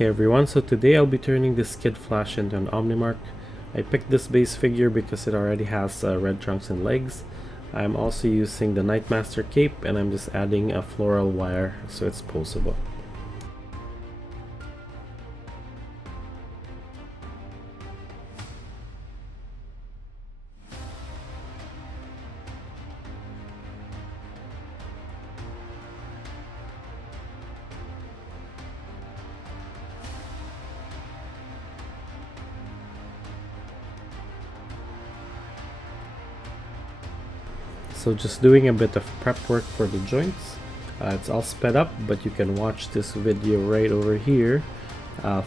Hey everyone, so today I'll be turning this Kid Flash into an OmniMark. I picked this base figure because it already has red trunks and legs. I'm also using the Nightmaster cape and I'm just adding a floral wire so it's posable. So just doing a bit of prep work for the joints. It's all sped up, but you can watch this video right over here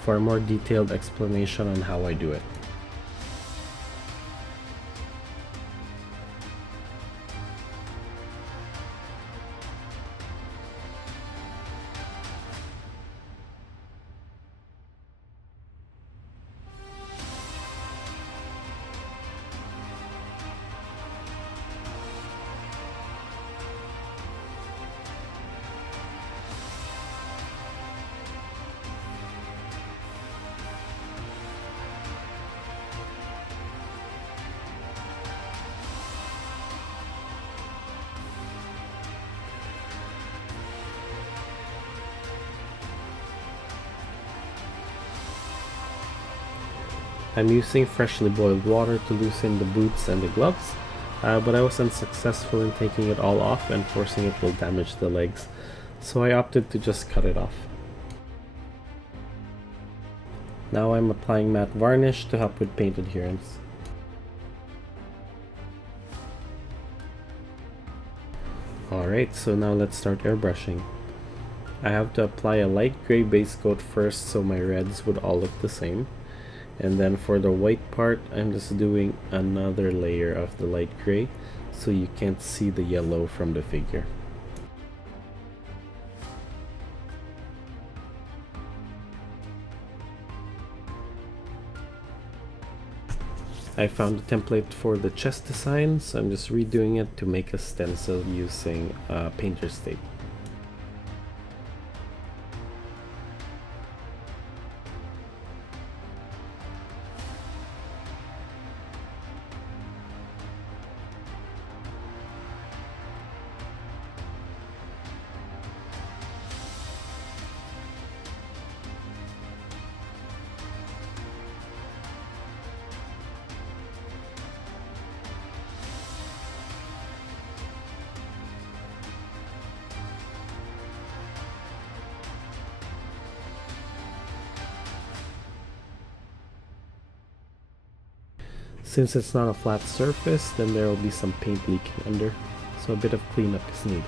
for a more detailed explanation on how I do it. I'm using freshly boiled water to loosen the boots and the gloves, but I was unsuccessful in taking it all off, and forcing it will damage the legs, so I opted to just cut it off. Now I'm applying matte varnish to help with paint adherence. Alright, so now let's start airbrushing. I have to apply a light gray base coat first so my reds would all look the same. And then for the white part, I'm just doing another layer of the light gray so you can't see the yellow from the figure. I found a template for the chest design, so I'm just redoing it to make a stencil using painter's tape. Since it's not a flat surface, then there will be some paint leaking under, so a bit of cleanup is needed.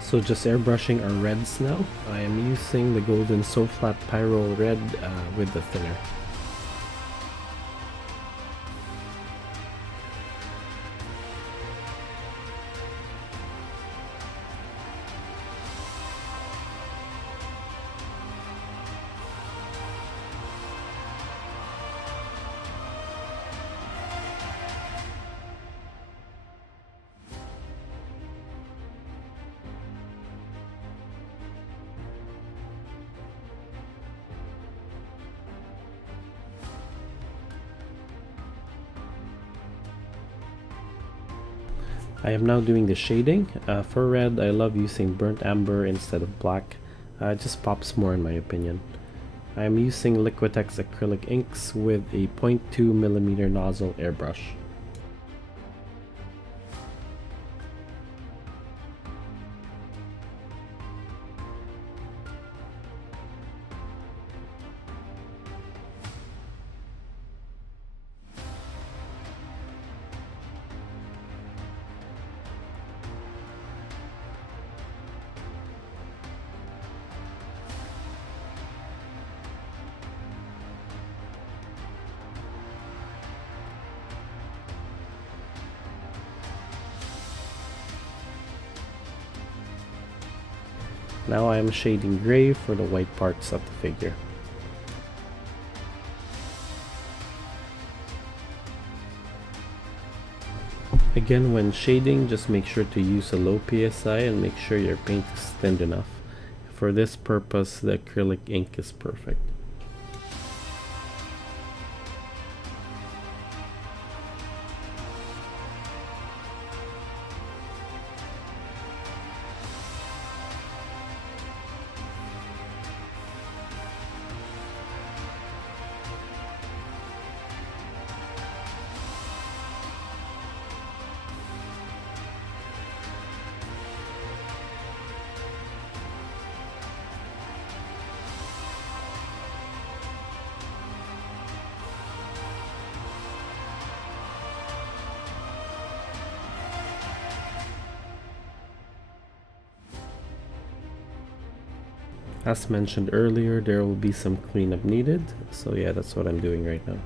So just airbrushing our reds now. I am using the golden So Flat Pyro red with the thinner. I am now doing the shading. For red, I love using burnt amber instead of black. It just pops more in my opinion. I am using Liquitex acrylic inks with a 0.2mm nozzle airbrush. Now I am shading gray for the white parts of the figure. Again, when shading, just make sure to use a low PSI and make sure your paint is thin enough. For this purpose, the acrylic ink is perfect. As mentioned earlier, there will be some cleanup needed, so yeah, that's what I'm doing right now.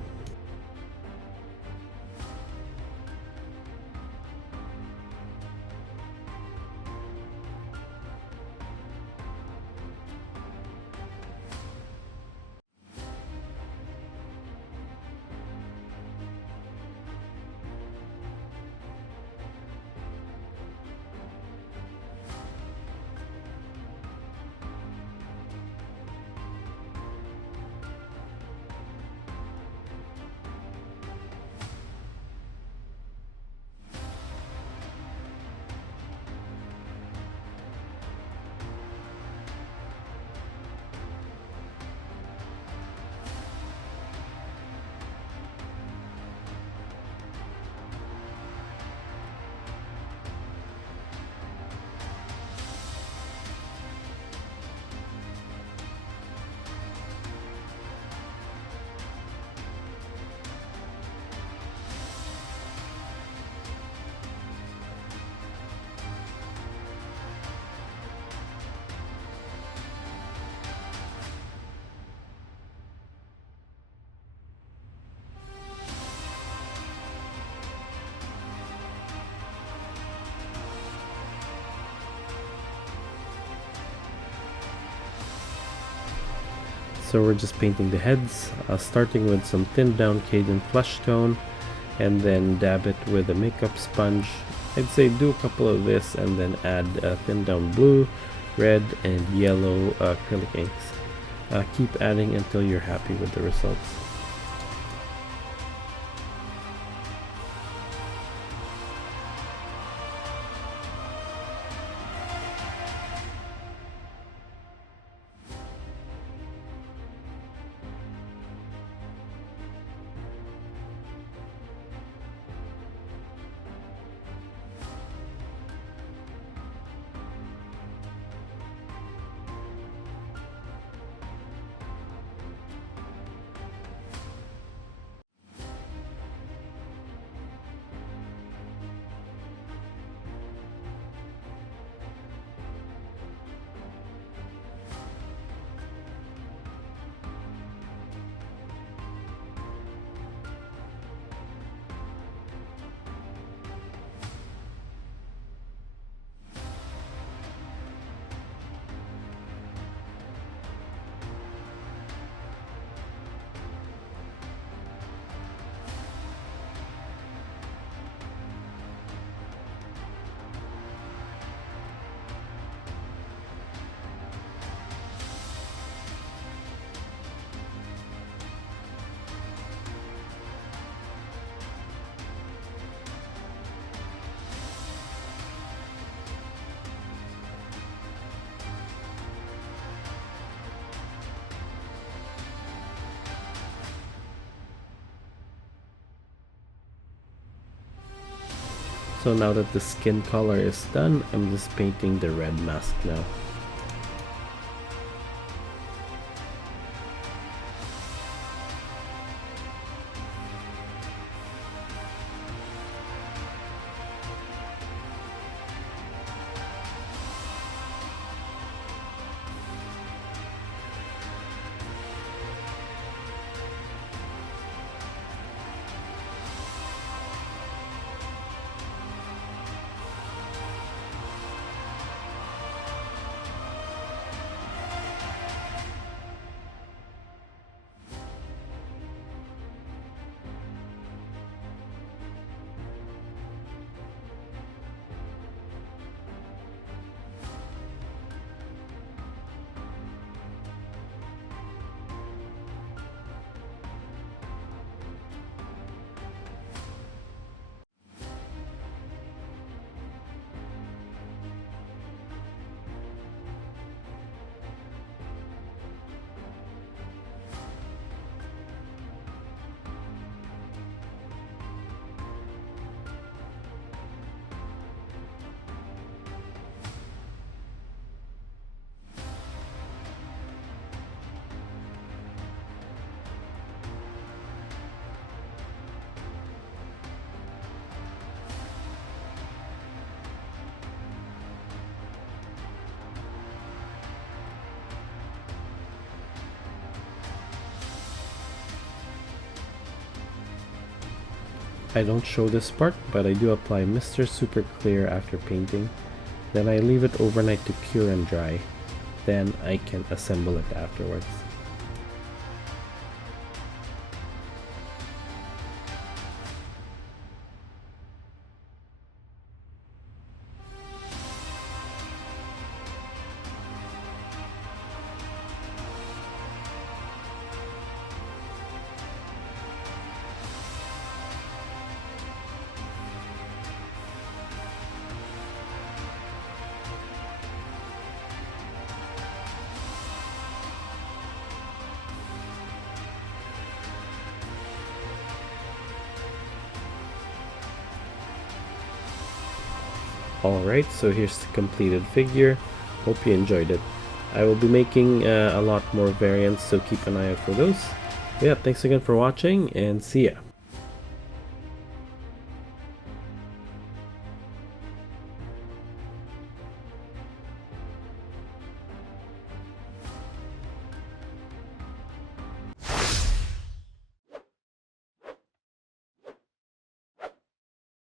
So we're just painting the heads, starting with some thinned down Cajun flesh tone, and then dab it with a makeup sponge. I'd say do a couple of this and then add thinned down blue, red, and yellow acrylic inks. Keep adding until you're happy with the results. So now that the skin color is done, I'm just painting the red mask now. I don't show this part, but I do apply Mr. Super Clear after painting. Then I leave it overnight to cure and dry. Then I can assemble it afterwards. Alright, so here's the completed figure. Hope you enjoyed it. I will be making a lot more variants, so keep an eye out for those. Yeah, thanks again for watching, and see ya.